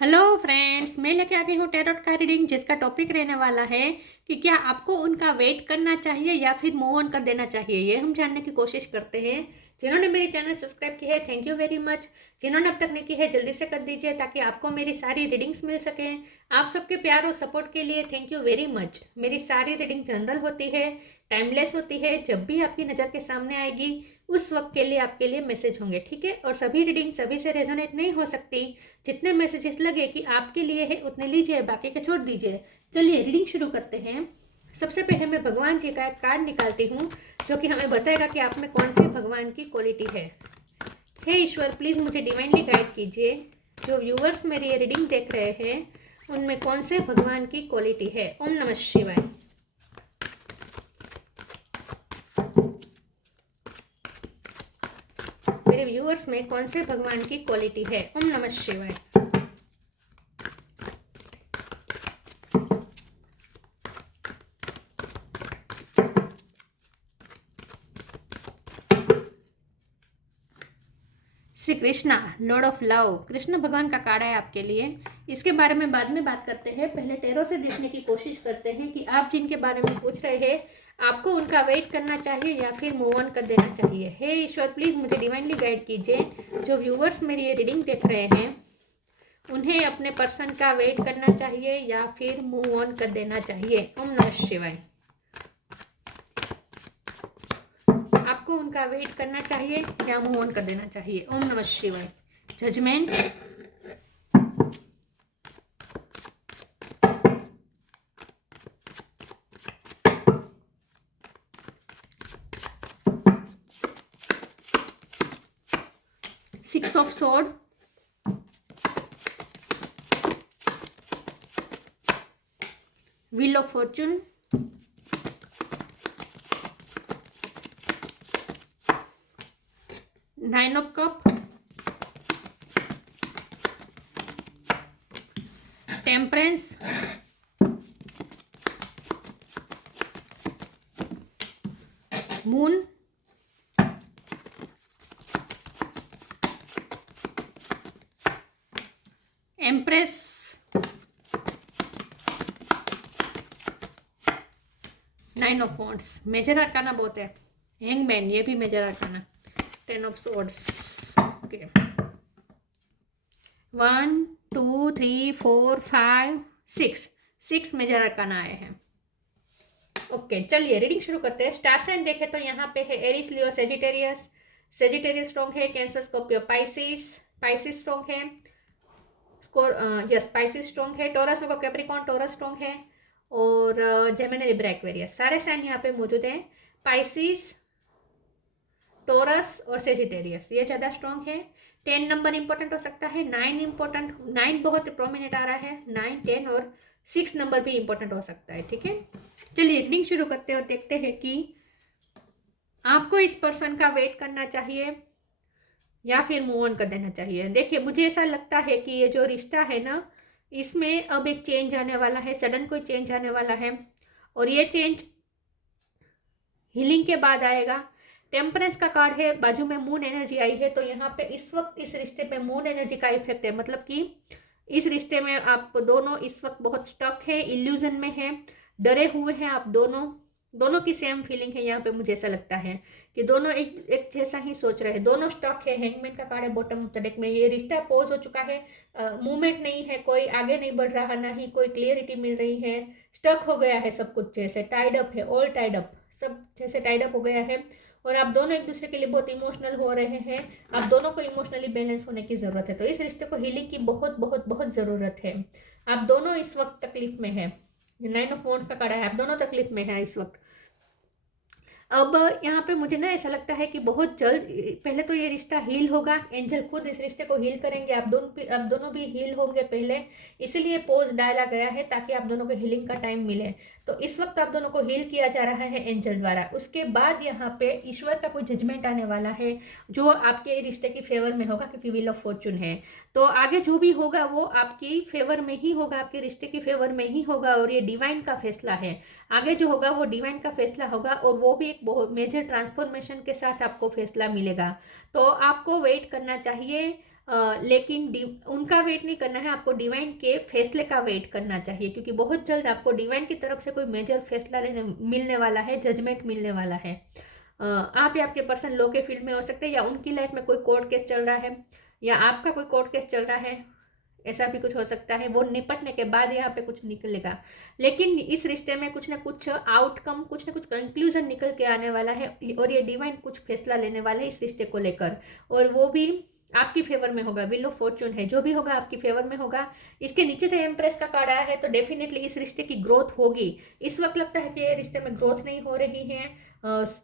Hello friends, मैं लेके आ गई हूँ टैरोट का रीडिंग जिसका टॉपिक रहने वाला है कि क्या आपको उनका वेट करना चाहिए या फिर मूव ऑन कर देना चाहिए। ये हम जानने की कोशिश करते हैं। जिन्होंने मेरी चैनल सब्सक्राइब की है थैंक यू वेरी मच। जिन्होंने अब तक नहीं की है जल्दी से कर दीजिए ताकि आपको मेरी सारी रीडिंग्स मिल सके। आप सबके प्यार और सपोर्ट के लिए थैंक यू वेरी मच। मेरी सारी रीडिंग जनरल होती है, टाइमलेस होती है। जब भी आपकी नज़र के सामने आएगी उस वक्त के लिए आपके लिए मैसेज होंगे, ठीक है। और सभी रीडिंग सभी से रेजोनेट नहीं हो सकती। जितने मैसेजेस लगे कि आपके लिए है उतने लीजिए, बाकी के छोड़ दीजिए। चलिए रीडिंग शुरू करते हैं। सबसे पहले मैं भगवान जी का एक कार्ड निकालती हूँ जो कि हमें बताएगा कि आप में कौन सी भगवान की क्वालिटी है। हे ईश्वर, प्लीज़ मुझे डिवाइनली गाइड कीजिए। जो व्यूअर्स मेरी ये रीडिंग देख रहे हैं उनमें कौन से भगवान की क्वालिटी है। ओम नमः शिवाय। मेरे व्यूअर्स में कौन से भगवान की क्वालिटी है। ओम नमः शिवाय। Shri Krishna, Lord of love, Krishna भगवान का कार्ड है आपके लिए। इसके बारे में बाद में बात करते हैं, पहले टेरो से देखने की कोशिश करते हैं कि आप जिनके बारे में पूछ रहे हैं आपको उनका वेट करना चाहिए या फिर मूव ऑन कर देना चाहिए। हे ईश्वर, प्लीज़ मुझे डिवाइनली गाइड कीजिए। जो व्यूवर्स मेरी ये रीडिंग देख रहे हैं उन्हें अपने पर्सन का वेट करना चाहिए या फिर मूव ऑन कर देना चाहिए। ओम नमः शिवाय। आपको उनका वेट करना चाहिए या मूव ऑन कर देना चाहिए। ओम नमः शिवाय। Judgement, six of sword, wheel of fortune, nine of cup, temperance, moon, empress, nine of wands. Major arcana बहुत है। हैंगमैन, ये भी major arcana. Ten of swords. Okay, 1 2 3 4 5 6 6 major arcana आए हैं। ओके, चलिए रीडिंग शुरू करते हैं। स्टार साइन देखें तो यहाँ पे है एरिस, लियो, सेजिटेरियस। सेजिटेरियस स्ट्रॉन्ग है। Cancer, Scorpio, Pisces. Pisces strong है। पाइसिस स्ट्रॉन्ग है। टॉरस होगा, कैप्रिकॉन, टॉरस स्ट्रॉन्ग है। और जेमिनी, लिब्रा, एक्वेरियस, सारे साइन यहाँ पे मौजूद हैं। पाइसिस, टॉरस और सेजिटेरियस ये ज़्यादा स्ट्रॉन्ग है। 10 नंबर इंपॉर्टेंट हो सकता है। 9 इंपॉर्टेंट, 9 बहुत प्रोमिनेंट आ रहा है। 9 10 और 6 नंबर भी इंपॉर्टेंट हो सकता है, ठीक है। चलिए रीडिंग शुरू करते हैं और देखते हैं कि आपको इस पर्सन का वेट करना चाहिए या फिर मूव ऑन कर देना चाहिए। देखिए, मुझे ऐसा लगता है कि ये जो रिश्ता है ना, इसमें अब एक चेंज आने वाला है। सडन कोई चेंज आने वाला है और ये चेंज हीलिंग के बाद आएगा। टेम्परेंस का कार्ड है, बाजू में मून एनर्जी आई है, तो यहाँ पे इस वक्त इस रिश्ते पे मून एनर्जी का इफेक्ट है। मतलब कि इस रिश्ते में आप दोनों इस वक्त बहुत स्टक है, इल्यूजन में है, डरे हुए हैं आप दोनों। दोनों की सेम फीलिंग है यहाँ पे। मुझे ऐसा लगता है कि दोनों एक एक जैसा ही सोच रहे हैं। दोनों स्टक है। हैंगमैन का कार्ड है बॉटम ऑफ द डेक में। ये रिश्ता पॉज हो चुका है। मूवमेंट नहीं है, कोई आगे नहीं बढ़ रहा, ना ही कोई क्लियरिटी मिल रही है। स्टक हो गया है सब कुछ, जैसे टाइड अप है, ऑल टाइड अप, सब जैसे टाइड अप हो गया है। और आप दोनों एक दूसरे के लिए बहुत इमोशनल हो रहे हैं। आप दोनों को इमोशनली बैलेंस होने की ज़रूरत है। तो इस रिश्ते को हीलिंग की बहुत बहुत बहुत ज़रूरत है। आप दोनों इस वक्त तकलीफ में है। 9 ऑफ वॉन्ड्स का कार्ड है, आप दोनों तकलीफ में है इस वक्त। अब यहाँ पे मुझे ना ऐसा लगता है कि बहुत जल्द पहले तो ये रिश्ता हील होगा। एंजल खुद इस रिश्ते को हील करेंगे। आप दोनों भी हील होंगे पहले, इसीलिए पोज डाला गया है ताकि आप दोनों को हीलिंग का टाइम मिले। तो इस वक्त आप दोनों को हील किया जा रहा है एंजल द्वारा। उसके बाद यहाँ पे ईश्वर का कोई जजमेंट आने वाला है जो आपके रिश्ते की फेवर में होगा, क्योंकि व्हील ऑफ फॉर्चून है। तो आगे जो भी होगा वो आपकी फेवर में ही होगा, आपके रिश्ते की फेवर में ही होगा। और ये डिवाइन का फैसला है। आगे जो होगा वो डिवाइन का फैसला होगा और वो भी एक बहुत मेजर ट्रांसफॉर्मेशन के साथ आपको फैसला मिलेगा। तो आपको वेट करना चाहिए। लेकिन उनका वेट नहीं करना है, आपको डिवाइन के फैसले का वेट करना चाहिए, क्योंकि बहुत जल्द आपको डिवाइन की तरफ से कोई मेजर फैसला मिलने वाला है, जजमेंट मिलने वाला है। आप या आपके पर्सन लो के फील्ड में हो सकते हैं, या उनकी लाइफ में कोई कोर्ट केस चल रहा है, या आपका कोई कोर्ट केस चल रहा है, ऐसा भी कुछ हो सकता है। वो निपटने के बाद यहाँ पे कुछ निकलेगा, लेकिन इस रिश्ते में कुछ ना कुछ आउटकम, कुछ ना कुछ कंक्लूजन निकल के आने वाला है, और ये डिवाइन कुछ फैसला लेने वाला है इस रिश्ते को लेकर, और वो भी आपकी फेवर में होगा। व्हील ऑफ फॉर्चून है, जो भी होगा आपकी फेवर में होगा। इसके नीचे से एम्प्रेस का कार्ड आया है, तो डेफिनेटली इस रिश्ते की ग्रोथ होगी। इस वक्त लगता है कि ये रिश्ते में ग्रोथ नहीं हो रही है,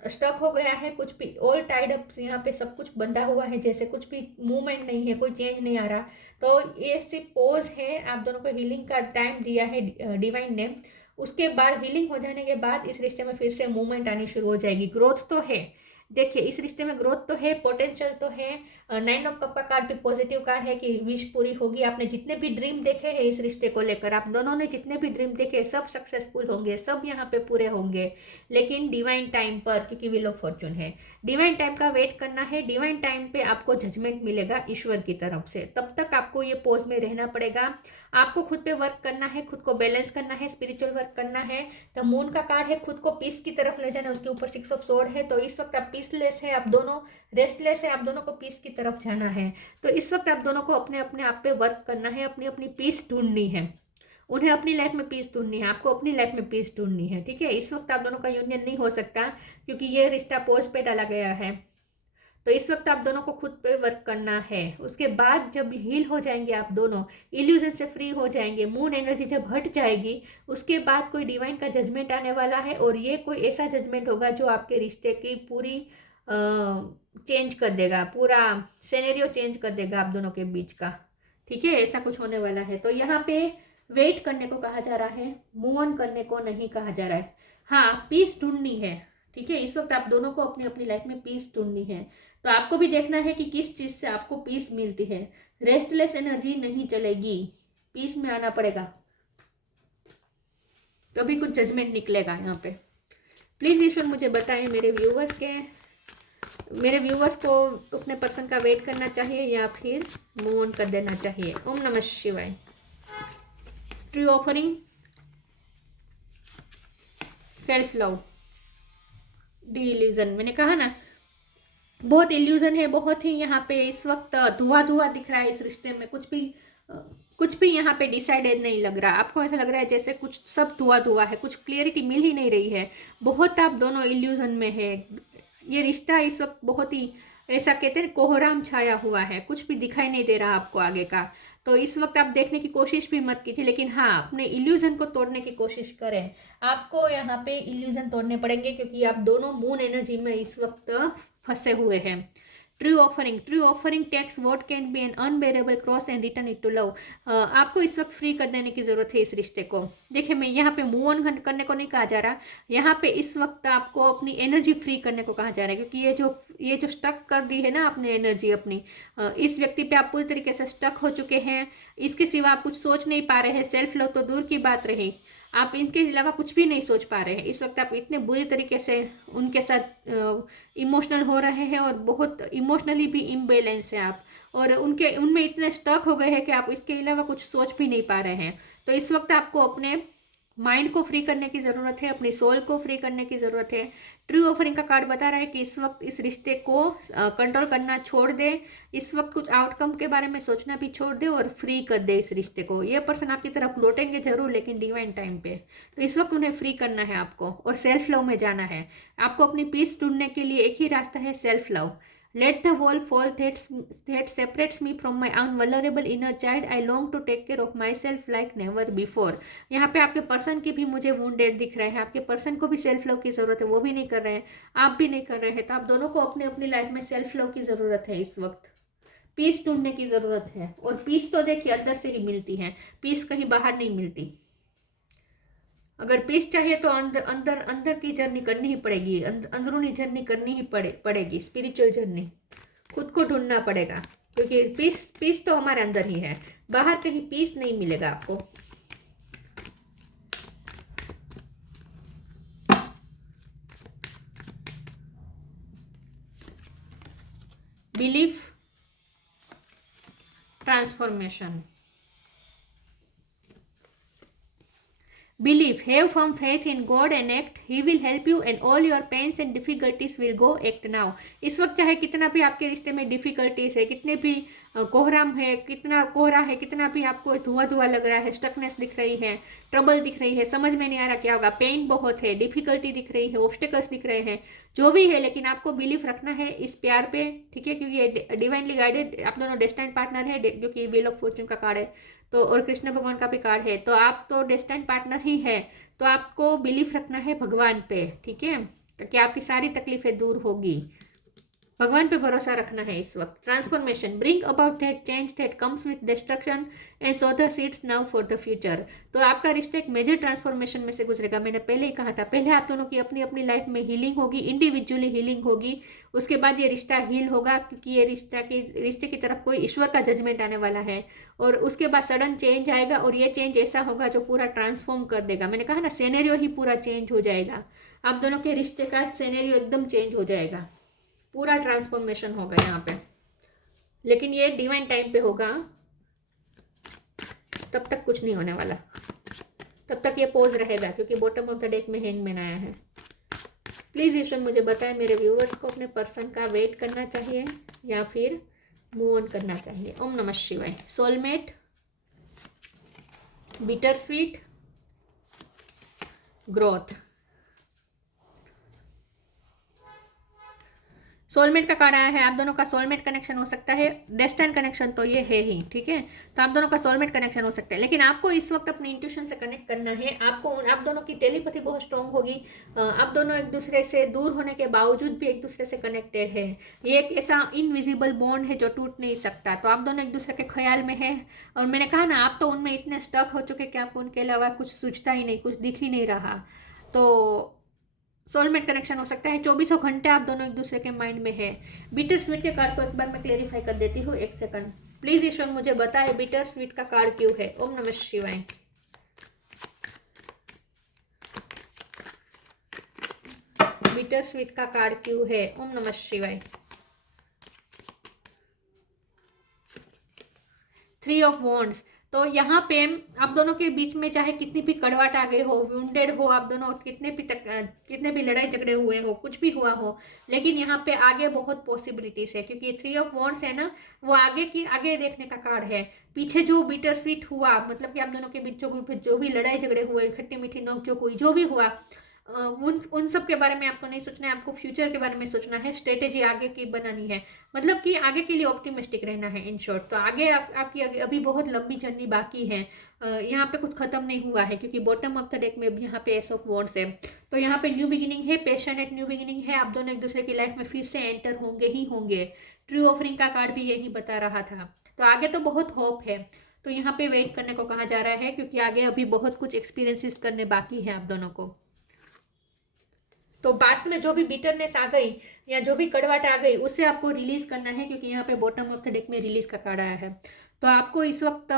स्टक हो गया है, कुछ भी ऑल टाइड अप, यहाँ पे सब कुछ बंधा हुआ है, जैसे कुछ भी मूवमेंट नहीं है, कोई चेंज नहीं आ रहा। तो ये सिर्फ पोज है, आप दोनों को हीलिंग का टाइम दिया है डिवाइन ने। उसके बाद हीलिंग हो जाने के बाद इस रिश्ते में फिर से मूवमेंट आनी शुरू हो जाएगी। ग्रोथ तो है, देखिए इस रिश्ते में ग्रोथ तो है, पोटेंशियल तो है। 9 ऑफ कप का कार्ड भी पॉजिटिव कार्ड है कि विश पूरी होगी। आपने जितने भी ड्रीम देखे हैं इस रिश्ते को लेकर, आप दोनों ने जितने भी ड्रीम देखे सब सक्सेसफुल होंगे, सब यहाँ पे पूरे होंगे, लेकिन डिवाइन टाइम पर, क्योंकि व्हील ऑफ फॉर्चून है। डिवाइन टाइम का वेट करना है। डिवाइन टाइम पे आपको जजमेंट मिलेगा ईश्वर की तरफ से, तब तक आपको ये पोज में रहना पड़ेगा। आपको खुद पे वर्क करना है, खुद को बैलेंस करना है, स्पिरिचुअल वर्क करना है। तो मून का कार्ड है खुद को पीस की तरफ ले जाना, उसके ऊपर 6 ऑफ स्वॉर्ड है। तो इस वक्त आप पीसलेस है, आप दोनों रेस्टलेस है, आप दोनों को पीस की तरफ जाना है। तो इस वक्त आप दोनों को अपने अपने आप पे वर्क करना है, अपनी अपनी पीस ढूंढनी है। उन्हें अपनी लाइफ में पीस ढूंढनी है, आपको अपनी लाइफ में पीस ढूंढनी है, ठीक है। इस वक्त आप दोनों का यूनियन नहीं हो सकता, क्योंकि ये रिश्ता पोज पे डाला गया है। तो इस वक्त आप दोनों को खुद पे वर्क करना है। उसके बाद जब हील हो जाएंगे आप दोनों, इल्यूजन से फ्री हो जाएंगे, मून एनर्जी जब हट जाएगी, उसके बाद कोई डिवाइन का जजमेंट आने वाला है, और ये कोई ऐसा जजमेंट होगा जो आपके रिश्ते की पूरी चेंज कर देगा, पूरा सिनेरियो चेंज कर देगा आप दोनों के बीच का, ठीक है। ऐसा कुछ होने वाला है। तो यहाँ पे वेट करने को कहा जा रहा है, मूव ऑन करने को नहीं कहा जा रहा है। हाँ, पीस ढूंढनी है, ठीक है। इस वक्त आप दोनों को अपनी अपनी लाइफ में पीस ढूंढनी है। तो आपको भी देखना है कि किस चीज से आपको पीस मिलती है। रेस्टलेस एनर्जी नहीं चलेगी, पीस में आना पड़ेगा, तभी कुछ जजमेंट निकलेगा यहाँ पे। प्लीज ईश्वर मुझे बताएं, मेरे व्यूवर्स को अपने पर्सन का वेट करना चाहिए या फिर मूव ऑन कर देना चाहिए। ओम नमः शिवाय। True offering, self love, D illusion. मैंने कहा ना, बहुत इल्यूजन है, बहुत ही यहाँ पे इस वक्त धुआं धुआं दिख रहा है इस रिश्ते में। कुछ भी यहाँ पे डिसाइडेड नहीं लग रहा। आपको ऐसा लग रहा है जैसे कुछ सब धुआं धुआं है, कुछ क्लियरिटी मिल ही नहीं रही है। बहुत आप दोनों इल्यूजन में है। ये रिश्ता इस वक्त बहुत ही, ऐसा कहते हैं, कोहराम छाया हुआ है, कुछ भी दिखाई नहीं दे रहा आपको आगे का। तो इस वक्त आप देखने की कोशिश भी मत कीजिए, लेकिन हाँ, अपने इल्यूजन को तोड़ने की कोशिश करें। आपको यहाँ पे इल्यूजन तोड़ने पड़ेंगे, क्योंकि आप दोनों मून एनर्जी में इस वक्त फंसे हुए हैं। True offering takes what can be an unbearable cross and return it to love. आपको इस वक्त फ्री कर देने की जरूरत है इस रिश्ते को। देखिए, मैं यहाँ पे मूव ऑन करने को नहीं कहा जा रहा, यहाँ पे इस वक्त आपको अपनी एनर्जी फ्री करने को कहा जा रहा है, क्योंकि ये जो स्टक कर दी है ना आपने एनर्जी अपनी, इस व्यक्ति पे आप पूरी तरीके से स्टक हो चुके हैं। इसके सिवा आप कुछ सोच नहीं पा रहे हैं। सेल्फ लव तो दूर की बात रही, आप इनके अलावा कुछ भी नहीं सोच पा रहे हैं। इस वक्त आप इतने बुरी तरीके से उनके साथ इमोशनल हो रहे हैं, और बहुत इमोशनली भी इम्बैलेंस है आप, और उनमें इतने स्टक हो गए हैं कि आप इसके अलावा कुछ सोच भी नहीं पा रहे हैं। तो इस वक्त आपको अपने माइंड को फ्री करने की ज़रूरत है, अपनी सोल को फ्री करने की ज़रूरत है। ट्रू ऑफरिंग का कार्ड बता रहा है कि इस वक्त इस रिश्ते को कंट्रोल करना छोड़ दे, इस वक्त कुछ आउटकम के बारे में सोचना भी छोड़ दे, और फ्री कर दे इस रिश्ते को। ये पर्सन आपकी तरफ लौटेंगे जरूर, लेकिन डिवाइन टाइम पे। तो इस वक्त उन्हें फ्री करना है आपको, और सेल्फ लव में जाना है। आपको अपनी पीस ढूंढने के लिए एक ही रास्ता है, self love. Let the wall fall that separates me from my own vulnerable inner child. I long to take care of myself like never before. यहाँ पे आपके पर्सन की भी मुझे wounded दिख रहे हैं, आपके पर्सन को भी सेल्फ लव की ज़रूरत है, वो भी नहीं कर रहे हैं, आप भी नहीं कर रहे हैं। तो आप दोनों को अपनी अपनी लाइफ में सेल्फ लव की ज़रूरत है इस वक्त। पीस ढूंढने की ज़रूरत है, और पीस तो देखिए अंदर से ही मिलती है, पीस कहीं बाहर नहीं मिलती। अगर पीस चाहिए तो अंदर अंदर अंदर की जर्नी करनी ही पड़ेगी, अंदरूनी जर्नी करनी ही पड़ेगी, स्पिरिचुअल जर्नी खुद को ढूंढना पड़ेगा, क्योंकि पीस तो हमारे अंदर ही है, बाहर कहीं पीस नहीं मिलेगा आपको। Belief, transformation. Believe, have firm faith in God and act. He will help you and all your pains and difficulties will go. Act now. इस वक्त चाहे कितना भी आपके रिश्ते में डिफिकल्टीज है, कितने भी कोहराम है, कितना कोहरा है, कितना भी आपको धुआं धुआं लग रहा है, स्टकनेस दिख रही है, ट्रबल दिख रही है, समझ में नहीं आ रहा क्या होगा, पेन बहुत है, डिफिकल्टी दिख रही है, ऑब्स्टेकल्स दिख रहे हैं, जो भी है, लेकिन आपको बिलीफ रखना है इस प्यार पे, ठीक है, क्योंकि ये डिवाइनली गाइडेड आप दोनों डेस्टाइन पार्टनर है, क्योंकि व्हील ऑफ फॉर्च्यून का कार्ड है तो, और कृष्ण भगवान का भी कार्ड है, तो आप तो डेस्टाइन पार्टनर ही है, तो आपको बिलीफ रखना है भगवान पे, ठीक है, कि आपकी सारी तकलीफें दूर होगी, भगवान पे भरोसा रखना है इस वक्त। Transformation, bring about that change that comes with destruction and so the seeds now for the future. तो आपका रिश्ता एक मेजर ट्रांसफॉर्मेशन में से गुजरेगा, मैंने पहले ही कहा था, पहले आप दोनों की अपनी अपनी लाइफ में हीलिंग होगी, इंडिविजुअली हीलिंग होगी, उसके बाद ये रिश्ता हील होगा, क्योंकि ये रिश्ते की तरफ कोई ईश्वर का जजमेंट आने वाला है, और उसके बाद सडन चेंज आएगा, और ये चेंज ऐसा होगा जो पूरा ट्रांसफॉर्म कर देगा। मैंने कहा ना, सिनेरियो ही पूरा चेंज हो जाएगा, आप दोनों के रिश्ते का सिनेरियो एकदम चेंज हो जाएगा, पूरा ट्रांसफॉर्मेशन होगा यहाँ पे, लेकिन ये डिवाइन टाइम पे होगा, तब तक कुछ नहीं होने वाला, तब तक ये पोज रहेगा, क्योंकि बॉटम ऑफ द डेक में हैंगमैन आया है। प्लीज ईश्वर मुझे बताएं, मेरे व्यूअर्स को अपने पर्सन का वेट करना चाहिए या फिर मूव ऑन करना चाहिए। ओम नमः शिवाय। Soulmate, bitter sweet, growth. Soulmate का कार्ड आया है, आप दोनों का सोलमेट कनेक्शन हो सकता है, डेस्टाइन कनेक्शन तो ये है ही, ठीक है, तो आप दोनों का सोलमेट कनेक्शन हो सकता है, लेकिन आपको इस वक्त अपनी इंट्यूशन से कनेक्ट करना है, आपको आप दोनों की टेलीपैथी बहुत स्ट्रांग होगी, आप दोनों एक दूसरे से दूर होने के बावजूद भी एक दूसरे से कनेक्टेड है, ये एक ऐसा इनविजिबल बॉन्ड है जो टूट नहीं सकता, तो आप दोनों एक दूसरे के ख्याल में है, और मैंने कहा ना, आप तो उनमें इतने स्टक हो चुके कि आपको उनके अलावा कुछ सूझता ही नहीं, कुछ दिख ही नहीं रहा, तो सोलमेट कनेक्शन हो सकता है, 24 घंटे आप दोनों एक दूसरे के माइंड में है। बिटर स्वीट के कार्ड को एक बार मैं क्लेरिफाई कर देती हूँ, एक सेकंड प्लीज ईश्वर मुझे बताए बिटर स्वीट का कार्ड क्यों है। ओम नमः शिवाय। बिटर स्वीट का कार्ड क्यों है? ओम नमः शिवाय। 3 ऑफ वॉन्ड्स, तो यहाँ पे आप दोनों के बीच में चाहे कितनी भी कड़वाहट आ गई हो, वुंडेड हो आप दोनों, कितने भी लड़ाई झगड़े हुए हो, कुछ भी हुआ हो, लेकिन यहाँ पे आगे बहुत पॉसिबिलिटीज है, क्योंकि 3 ऑफ वॉन्ड्स है ना, वो आगे देखने का कार्ड है। पीछे जो बिटर स्वीट हुआ, मतलब कि आप दोनों के बीच जो भी लड़ाई झगड़े हुए, खट्टी मीठी नोकझोंक हुई, जो भी हुआ, उन सब के बारे में आपको नहीं सोचना है, आपको फ्यूचर के बारे में सोचना है, स्ट्रेटेजी आगे की बनानी है, मतलब कि आगे के लिए ऑप्टिमिस्टिक रहना है इन शॉर्ट। तो आगे आपकी अभी बहुत लंबी जर्नी बाकी है, यहाँ पे कुछ खत्म नहीं हुआ है, क्योंकि बॉटम ऑफ द डेक में यहाँ पे एस ऑफ वॉन्ड्स है, तो यहाँ पे न्यू बिगिनिंग है, पैशनेट न्यू बिगिनिंग है, आप दोनों एक दूसरे की लाइफ में फिर से एंटर होंगे ही होंगे। ट्रू ऑफरिंग का कार्ड भी यही बता रहा था, तो आगे तो बहुत होप है, तो यहाँ पे वेट करने को कहा जा रहा है, क्योंकि आगे अभी बहुत कुछ एक्सपीरियंसेस करने बाकी है आप दोनों को। तो पास्ट में जो भी बिटरनेस आ गई या जो भी कड़वाहट आ गई, उससे आपको रिलीज करना है, क्योंकि यहाँ पे बॉटम ऑफ द डेक में रिलीज का कार्ड आया है, तो आपको इस वक्त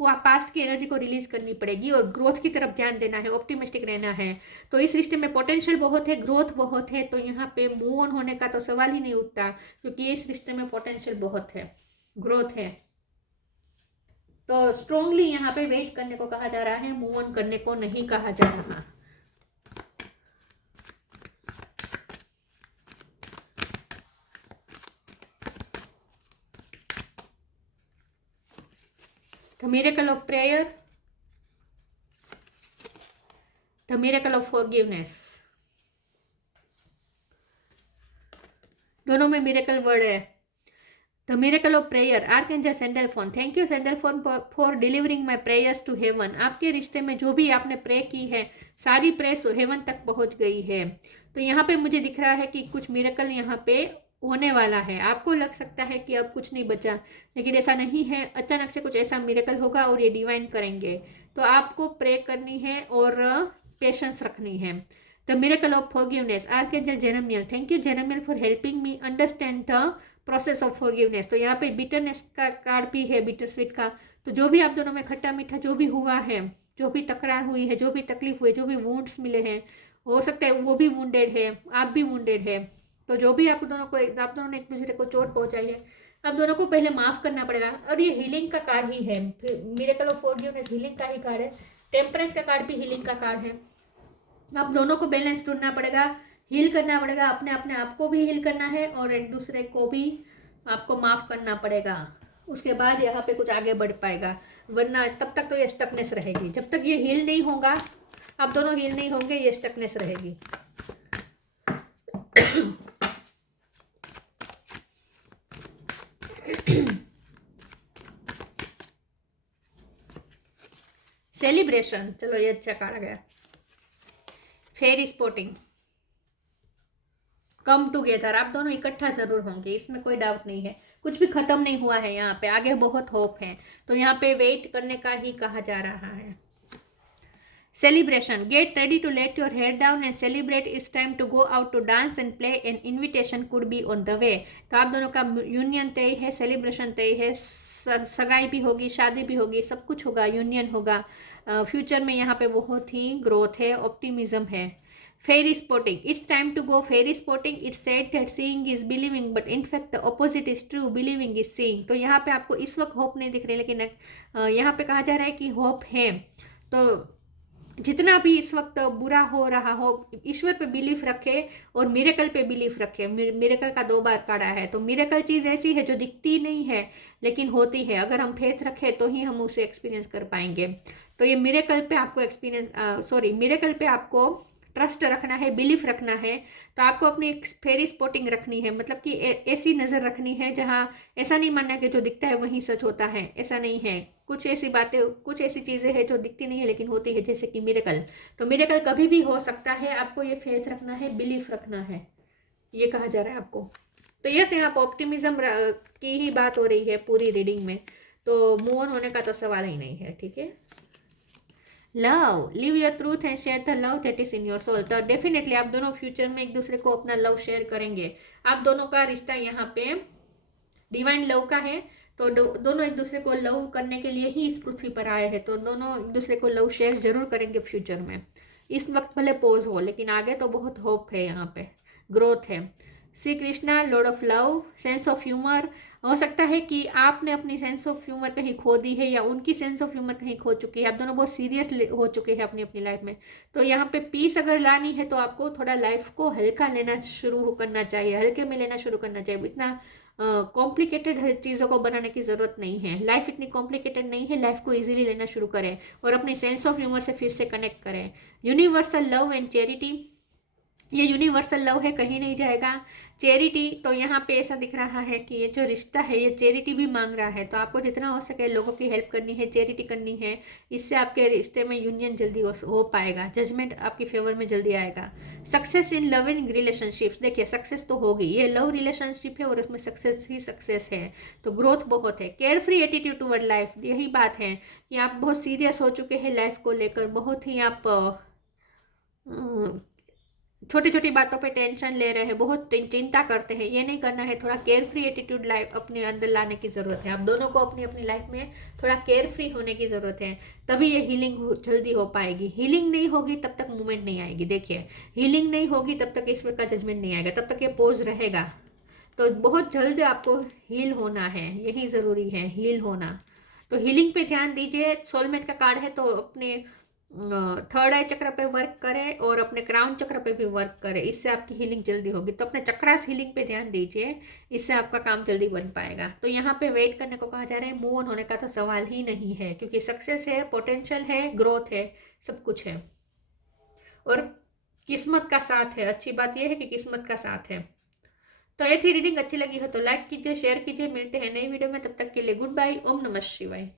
पास्ट की एनर्जी को रिलीज करनी पड़ेगी और ग्रोथ की तरफ ध्यान देना है, ऑप्टिमिस्टिक रहना है। तो इस रिश्ते में पोटेंशियल बहुत है, ग्रोथ बहुत है, तो यहाँ पे मूव ऑन होने का तो सवाल ही नहीं उठता, क्योंकि इस रिश्ते में पोटेंशियल बहुत है, ग्रोथ है, तो स्ट्रोंगली यहाँ पे वेट करने को कहा जा रहा है, मूव ऑन करने को नहीं कहा जा रहा। The miracle of prayer, the miracle of forgiveness, दोनों में मिरेकल वर्ड है। The miracle of prayer, archangel Sandalphon, thank you Sandalphon for delivering my prayers to heaven. आपके रिश्ते में जो भी आपने प्रे की है, सारी प्रे हेवन तक पहुंच गई है, तो यहाँ पे मुझे दिख रहा है कि कुछ मिरेकल यहाँ पे होने वाला है। आपको लग सकता है कि अब कुछ नहीं बचा, लेकिन ऐसा नहीं है, अचानक से कुछ ऐसा मिरेकल होगा और ये डिवाइन करेंगे, तो आपको प्रे करनी है और पेशेंस रखनी है। The miracle of forgiveness, archangel Jeremiel, thank you Jeremiel for helping me understand the process of forgiveness. तो यहाँ पे बिटरनेस का कार्ड भी है, बिटर स्वीट का, तो जो भी आप दोनों में खट्टा मीठा जो भी हुआ है, जो भी तकरार हुई है, जो भी तकलीफ हुई, जो भी वुंड्स मिले हैं, हो सकता है वो भी वुंडेड है, आप भी वुंडेड है, तो जो भी आप दोनों ने एक दूसरे को चोट पहुंचाई है, अब दोनों को पहले माफ करना पड़ेगा, और ये हीलिंग का कार्ड ही है, मिरेकल ऑफ फॉरगिवनेस हीलिंग का ही कार्ड है, टेम्परेंस का कार्ड भी हीलिंग का कार्ड है। अब दोनों को बैलेंस ढूंढना पड़ेगा, हील करना पड़ेगा, अपने अपने आप को भी हील करना है और एक दूसरे को भी आपको माफ करना पड़ेगा। उसके बाद यहाँ पे कुछ आगे बढ़ पाएगा, वरना तब तक तो ये स्टकनेस रहेगी। जब तक ये हील नहीं होगा, आप दोनों हील नहीं होंगे, ये स्टकनेस रहेगी। सेलिब्रेशन, चलो ये अच्छा कार्ड गया। फेरी स्पोर्टिंग, कम टुगेदर, आप दोनों इकट्ठा जरूर होंगे, इसमें कोई डाउट नहीं है। कुछ भी खत्म नहीं हुआ है यहाँ पे, आगे बहुत होप है, तो यहाँ पे वेट करने का ही कहा जा रहा है। Celebration, get ready to let your head down and celebrate, it's time to go out to dance and play, an invitation could be on the way. तो आप दोनों का यूनियन तय है, सेलिब्रेशन तय है, सगाई भी होगी, शादी भी होगी, सब कुछ होगा, यूनियन होगा। फ्यूचर में यहाँ पे बहुत ही ग्रोथ है, ऑप्टिमिज्म है। Fairy spotting, it's time to go fairy spotting, it's said that seeing is believing but in fact the opposite is true, believing is seeing. तो यहाँ पे आपको इस वक्त होप नहीं दिख रही, लेकिन यहाँ पे कहा जा रहा है कि होप है। तो जितना भी इस वक्त बुरा हो रहा हो, ईश्वर पे बिलीफ रखे और मिरेकल पे बिलीफ रखे। मिरेकल का 2 बार काढ़ा है, तो मिरेकल चीज़ ऐसी है जो दिखती नहीं है लेकिन होती है। अगर हम फेथ रखें तो ही हम उसे एक्सपीरियंस कर पाएंगे। तो ये मिरेकल पे आपको मिरेकल पे आपको ट्रस्ट रखना है, बिलीफ रखना है। तो आपको अपनी फेरी स्पॉटिंग रखनी है, मतलब कि ऐसी नज़र रखनी है जहाँ ऐसा नहीं मानना कि जो दिखता है वही सच होता है, ऐसा नहीं है। कुछ ऐसी बातें, कुछ ऐसी चीज़ें हैं जो दिखती नहीं है लेकिन होती है, जैसे कि मिरेकल। तो मिरेकल कभी भी हो सकता है, आपको ये फेथ रखना है, बिलीफ रखना है, ये कहा जा रहा है आपको। तो यस, यहाँ पर ऑप्टिमिज्म की ही बात हो रही है पूरी रीडिंग में, तो मूव ऑन होने का तो सवाल ही नहीं है, ठीक है। Love, live your truth and share the love that is in your soul. तो डेफिनेटली आप दोनों फ्यूचर में एक दूसरे को अपना लव शेयर करेंगे। आप दोनों का रिश्ता यहाँ पे डिवाइन लव का है, तो दोनों एक दूसरे को लव करने के लिए ही इस पृथ्वी पर आए हैं। तो दोनों एक दूसरे को लव शेयर जरूर करेंगे फ्यूचर में। इस वक्त भले पोज हो, लेकिन आगे तो बहुत होप है, यहाँ पे ग्रोथ है। Shri Krishna, Lord of love, sense of humour. हो सकता है कि आपने अपनी सेंस ऑफ ह्यूमर कहीं खो दी है या उनकी सेंस ऑफ ह्यूमर कहीं खो चुकी है। आप दोनों बहुत सीरियस हो चुके हैं अपनी अपनी लाइफ में। तो यहाँ पे पीस अगर लानी है तो आपको थोड़ा लाइफ को हल्का लेना शुरू करना चाहिए, हल्के में लेना शुरू करना चाहिए। इतना कॉम्प्लिकेटेड चीज़ों को बनाने की ज़रूरत नहीं है। लाइफ इतनी कॉम्प्लिकेटेड नहीं है, लाइफ को इजीली लेना शुरू करें और अपने सेंस ऑफ ह्यूमर से फिर से कनेक्ट करें। यूनिवर्सल लव एंड चैरिटी, ये यूनिवर्सल लव है, कहीं नहीं जाएगा। चैरिटी, तो यहाँ पे ऐसा दिख रहा है कि ये जो रिश्ता है ये चैरिटी भी मांग रहा है। तो आपको जितना हो सके लोगों की हेल्प करनी है, चैरिटी करनी है। इससे आपके रिश्ते में यूनियन जल्दी हो पाएगा, जजमेंट आपकी फेवर में जल्दी आएगा। Success in love in relationships, देखिए सक्सेस तो होगी, ये लव रिलेशनशिप है और उसमें सक्सेस ही सक्सेस है, तो ग्रोथ बहुत है। Care free attitude toward life, यही बात है कि आप बहुत सीरियस हो चुके हैं लाइफ को लेकर, बहुत ही आप छोटी छोटी बातों पे टेंशन ले रहे हैं, बहुत चिंता करते हैं, ये नहीं करना है। थोड़ा केयर फ्री एटीट्यूड लाइफ अपने अंदर लाने की ज़रूरत है। आप दोनों को अपनी अपनी लाइफ में थोड़ा केयर फ्री होने की ज़रूरत है, तभी ये हीलिंग जल्दी हो पाएगी। हीलिंग नहीं होगी तब तक मूवमेंट नहीं आएगी। देखिए, हीलिंग नहीं होगी तब तक ईश्वर का जजमेंट नहीं आएगा, तब तक ये पोज रहेगा। तो बहुत जल्द आपको हील होना है, यही ज़रूरी है, हील होना। तो हीलिंग पे ध्यान दीजिए। सोलमेट का कार्ड है, तो अपने थर्ड आई चक्र पे वर्क करें और अपने क्राउन चक्र पे भी वर्क करें, इससे आपकी हीलिंग जल्दी होगी। तो अपने चक्रास हीलिंग पे ध्यान दीजिए, इससे आपका काम जल्दी बन पाएगा। तो यहाँ पे वेट करने को कहा जा रहा है, मूव ऑन होने का तो सवाल ही नहीं है, क्योंकि सक्सेस है, पोटेंशियल है, ग्रोथ है, सब कुछ है और किस्मत का साथ है। अच्छी बात यह है कि किस्मत का साथ है। तो ये थी रीडिंग, अच्छी लगी हो तो लाइक कीजिए, शेयर कीजिए। मिलते हैं नई वीडियो में, तब तक के लिए गुड बाय। ओम नमः शिवाय।